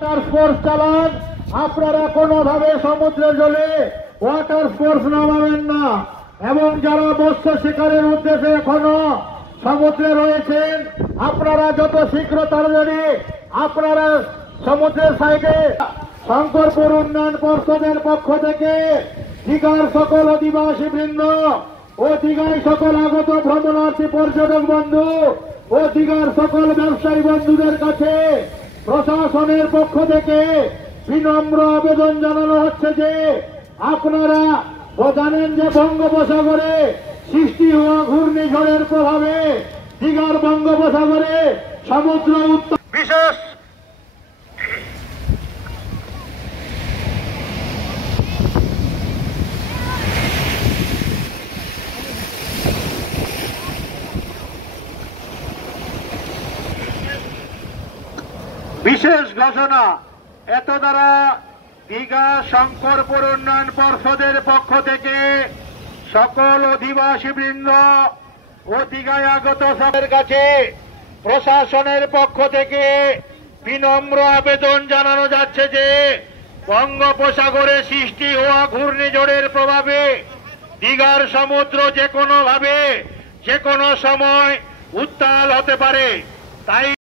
Sports চালান, আপনারা কোনোভাবে সমুদ্রের জলে ওয়াটার স্পোর্টস নামাবেন না। এবং যারা মৎস্য শিকারের উদ্দেশ্যে এখনো সমুদ্রে রয়েছেন, আপনারা যত শীঘ্র তাড়াতাড়ি আপনারা সমুদ্রের সাইডে শঙ্করপুর উন্নয়ন পর্ষদের পক্ষ থেকে দীঘার সকল অধিবাসী বৃন্দ ও দীঘায় সকল আগত ভ্রমণার্থী পর্যটক বন্ধু ও দীঘার সকল ব্যবসায়ী বন্ধুদের কাছে প্রশাসনের পক্ষ থেকে বিনম্র আবেদন জানানো হচ্ছে যে আপনারা জানেন যে বঙ্গোপসাগরে সৃষ্টি হওয়া ঘূর্ণিঝড়ের প্রভাবে দীঘার বঙ্গোপসাগরে সমুদ্র উত্তাল বিশেষ বিশেষ ঘোষণা এত দ্বারা দীঘা শঙ্করপুর উন্নয়ন পর্ষদের পক্ষ থেকে সকল অধিবাসী বৃন্দ ও দীঘায় আগত সকলের কাছে প্রশাসনের পক্ষ থেকে বিনম্র আবেদন জানানো যাচ্ছে যে বঙ্গোপসাগরে সৃষ্টি হওয়া ঘূর্ণিঝড়ের প্রভাবে দীঘার সমুদ্র যে কোনো ভাবে যে কোনো সময় উত্তাল হতে পারে। তাই